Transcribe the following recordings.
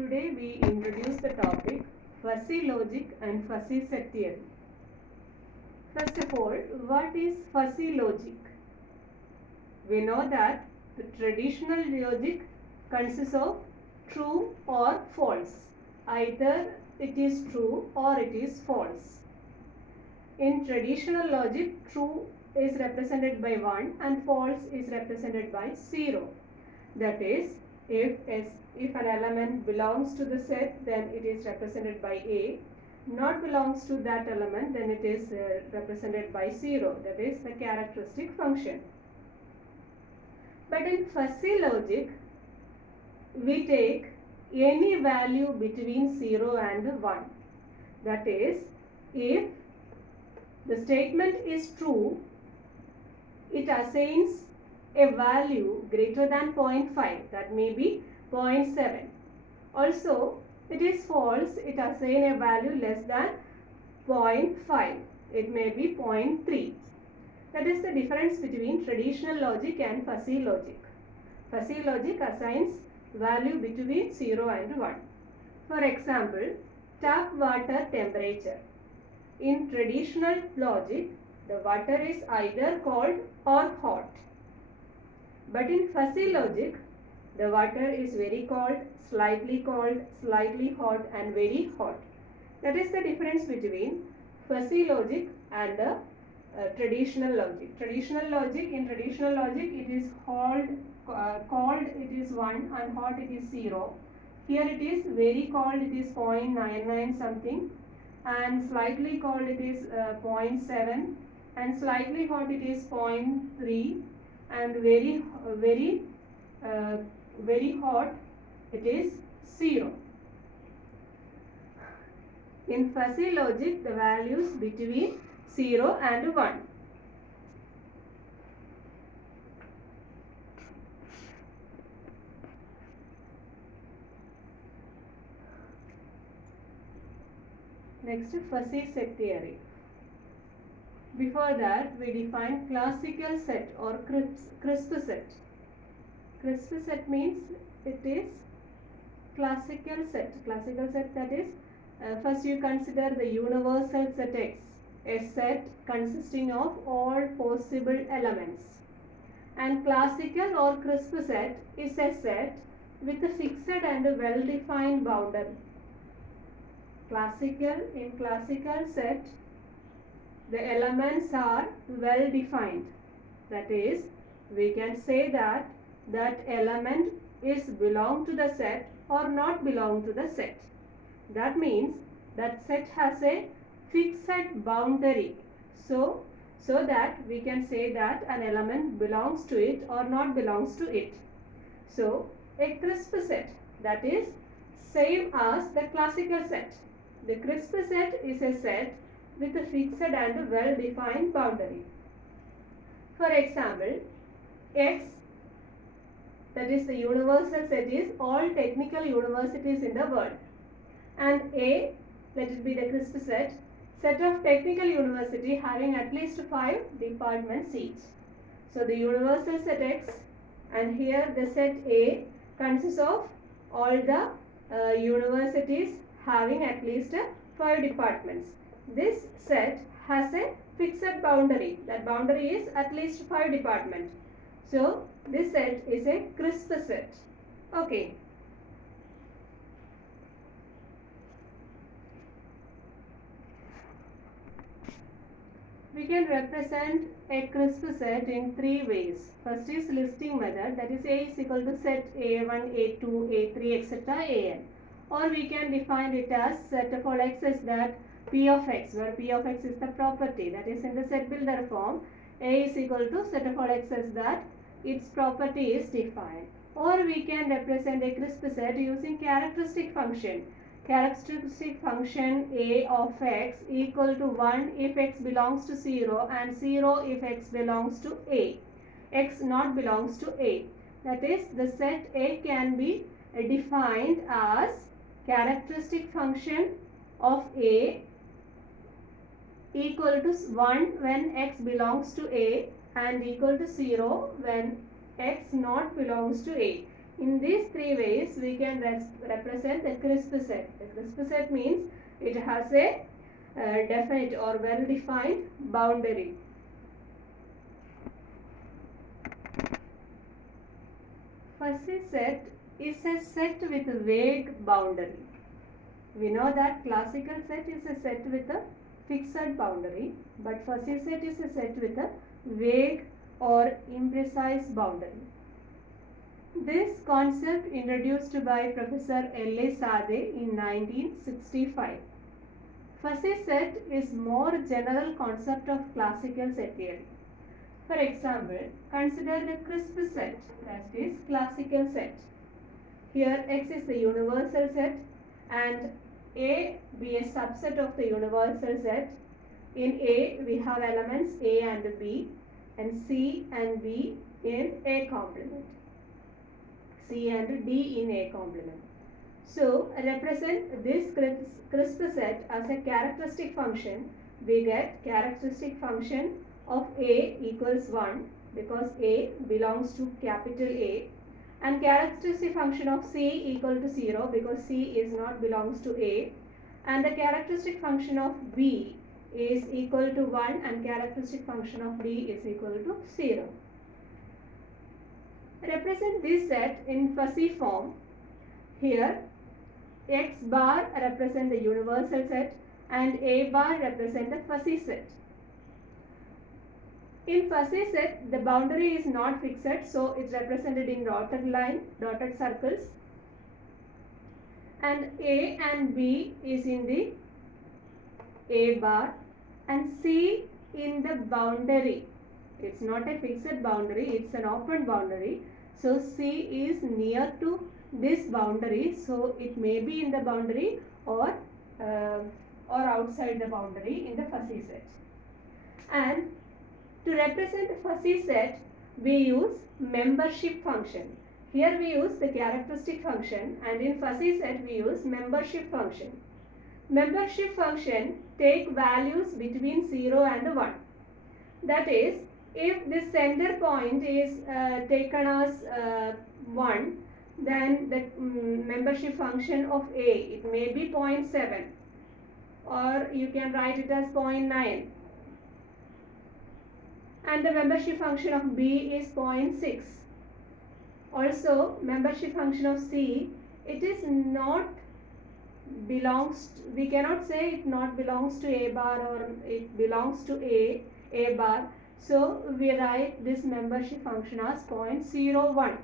Today we introduce the topic fuzzy logic and fuzzy set theory. First of all, what is fuzzy logic? We know that the traditional logic consists of true or false. Either it is true or it is false. In traditional logic, true is represented by 1 and false is represented by 0. That is, if an element belongs to the set, then it is represented by A. Not belongs to that element, then it is represented by 0. That is the characteristic function. But in fuzzy logic, we take any value between 0 and 1. That is, if the statement is true, it assigns a value greater than 0.5, that may be 0.7. Also, it is false, it assigns a value less than 0.5, it may be 0.3. That is the difference between traditional logic and fuzzy logic. Fuzzy logic assigns value between 0 and 1. For example, tap water temperature. In traditional logic, the water is either cold or hot. But in fuzzy logic, the water is very cold, slightly hot and very hot. That is the difference between fuzzy logic and the traditional logic. In traditional logic, it is cold it is 1 and hot it is 0. Here it is very cold, it is 0.99 something, and slightly cold it is 0.7, and slightly hot it is 0.3, and very hot it is 0. In fuzzy logic, the values between 0 and 1. Next, fuzzy set theory. Before that, we define classical set or crisp set. Crisp set means it is classical set. Classical set, that is, first you consider the universal set X, a set consisting of all possible elements. And classical or crisp set is a set with a fixed and a well-defined boundary. In classical set, the elements are well defined. That is, we can say that element is belong to the set or not belong to the set. That means that set has a fixed boundary. So that we can say that an element belongs to it or not belongs to it. So a crisp set, that is same as the classical set. The crisp set is a set with a fixed and well-defined boundary. For example, X, that is the universal set, is all technical universities in the world. And A, let it be the crisp set of technical university having at least 5 departments each. So the universal set X, and here the set A consists of all the universities having at least 5 departments. This set has a fixed boundary. That boundary is at least 5 departments. So this set is a crisp set. Okay. We can represent a crisp set in 3 ways. First is listing method, that is A is equal to set A1, A2, A3, etc. An. Or we can define it as set of all X is that P of X, where P of X is the property, that is in the set builder form. A is equal to set of all X is that its property is defined. Or we can represent a crisp set using characteristic function. Characteristic function A of X equal to 1 if X belongs to 0 and 0 if X belongs to A. X not belongs to A. That is, the set A can be defined as characteristic function of A equal to 1 when X belongs to A and equal to 0 when X not belongs to A. In these three ways, we can represent the crisp set. The crisp set means it has a definite or well-defined boundary. Fuzzy set is a set with a vague boundary. We know that classical set is a set with a fixed boundary, but fuzzy set is a set with a vague or imprecise boundary. This concept introduced by Professor L.A. Sade in 1965. Fuzzy set is more general concept of classical set theory. For example, consider the crisp set, that is classical set. Here X is the universal set and A be a subset of the universal set. In A we have elements A and B and C and B in A complement. C and D in A complement. So represent this crisp set as a characteristic function. We get characteristic function of A equals 1 because A belongs to capital A, and characteristic function of C equal to 0 because C is not belongs to A, and the characteristic function of B is equal to 1 and characteristic function of D is equal to 0. Represent this set in fuzzy form. Here X bar represent the universal set and A bar represent the fuzzy set. In fuzzy set, the boundary is not fixed, so it's represented in dotted line, dotted circles. And A and B is in the A bar and C in the boundary. It's not a fixed boundary, it's an open boundary. So C is near to this boundary, so it may be in the boundary or outside the boundary in the fuzzy set. And to represent fuzzy set, we use membership function. Here we use the characteristic function, and in fuzzy set we use membership function. Membership function take values between 0 and 1. That is, if the center point is taken as 1, then the membership function of A, it may be 0.7 or you can write it as 0.9. And the membership function of B is 0.6. Also, membership function of C, it is not belongs to, we cannot say it not belongs to A bar or it belongs to A bar. So, we write this membership function as 0.01.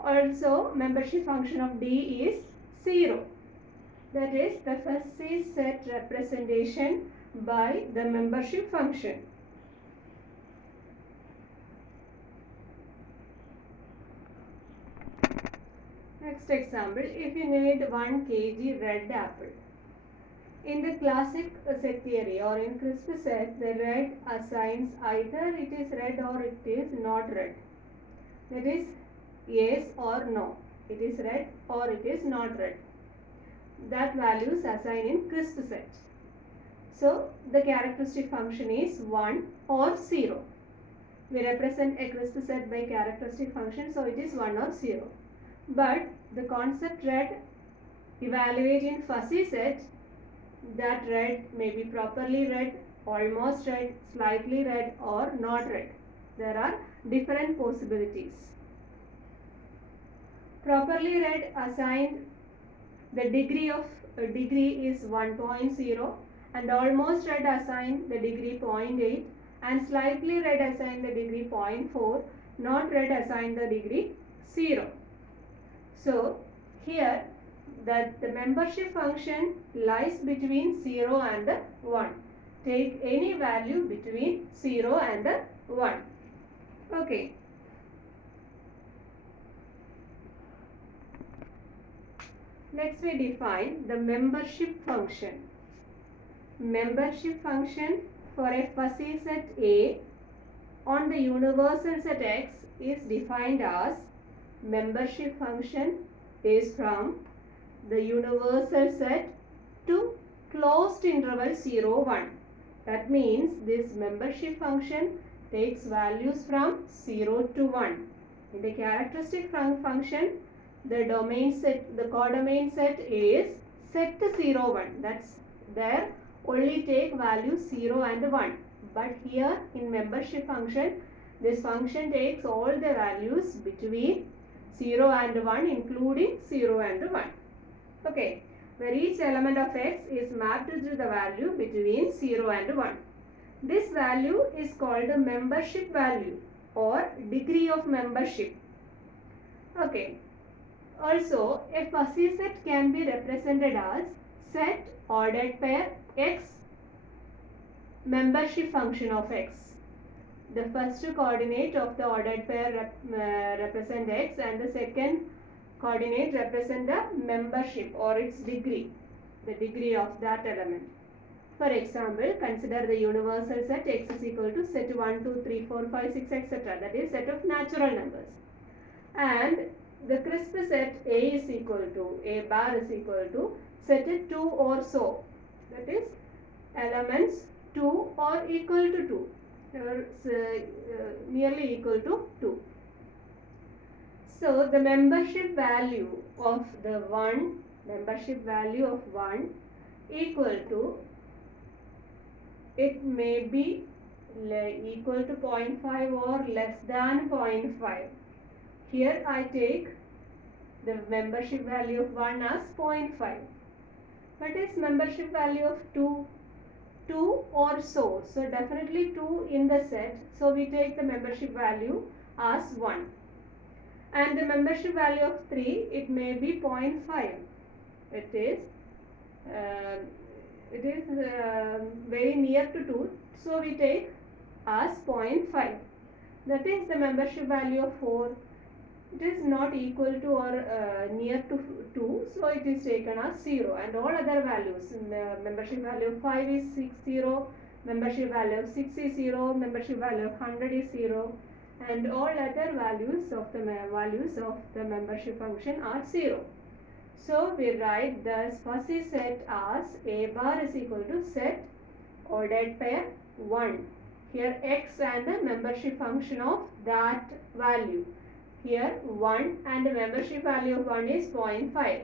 Also, membership function of D is 0. That is the fuzzy set representation by the membership function. Next example, if you need 1 kg red apple. In the classic set theory or in crisp set, the red assigns either it is red or it is not red. That is yes or no. It is red or it is not red. That values assigned in crisp set. So the characteristic function is 1 or 0. We represent a crisp set by characteristic function, so it is 1 or 0. But the concept red evaluate in fuzzy set, that red may be properly red, almost red, slightly red or not red. There are different possibilities. Properly red assigned the degree is 1.0 and almost red assigned the degree 0.8 and slightly red assigned the degree 0.4, not red assigned the degree 0. So here that the membership function lies between 0 and 1. Take any value between 0 and 1. Okay. Next we define the membership function. Membership function for a fuzzy set A on the universal set X is defined as membership function is from the universal set to closed interval 0, 1. That means this membership function takes values from 0 to 1. In the characteristic function, the domain set, the codomain set is set 0, 1. That's there only take values 0 and 1. But here in membership function, this function takes all the values between 0 and 1, including 0 and 1. Okay, where each element of x is mapped to the value between 0 and 1. This value is called the membership value or degree of membership. Okay. Also, a fuzzy set can be represented as set ordered pair x membership function of x. The first coordinate of the ordered pair represent x, and the second coordinate represent the membership or its degree, the degree of that element. For example, consider the universal set x is equal to set 1, 2, 3, 4, 5, 6, etc. That is set of natural numbers. And the crisp set A is equal to, A bar is equal to set 2 or so. That is elements 2 or equal to 2 or nearly equal to 2. So the membership value of the 1, membership value of 1 equal to, it may be equal to 0.5 or less than 0.5. Here I take the membership value of 1 as 0.5. What is membership value of 2? 2 or so. So definitely 2 in the set. So we take the membership value as 1. And the membership value of 3, it may be 0.5. It is very near to 2. So we take as 0.5. That is the membership value of 4. It is not equal to or near to 2, so it is taken as 0. And all other values, membership value of 5 is 0, membership value of 6 is 0, membership value of 100 is 0, and all other values of the membership function are 0. So we write this fuzzy set as A bar is equal to set ordered pair 1. Here x and the membership function of that value. Here 1 and the membership value of 1 is 0.5,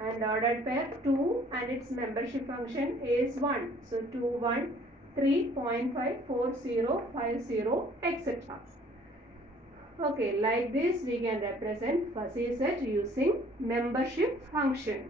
and ordered pair 2 and its membership function is 1. So 2, 1, 3, 0.5, 4, 0, 5, 0, etc. Okay, like this we can represent fuzzy set using membership function.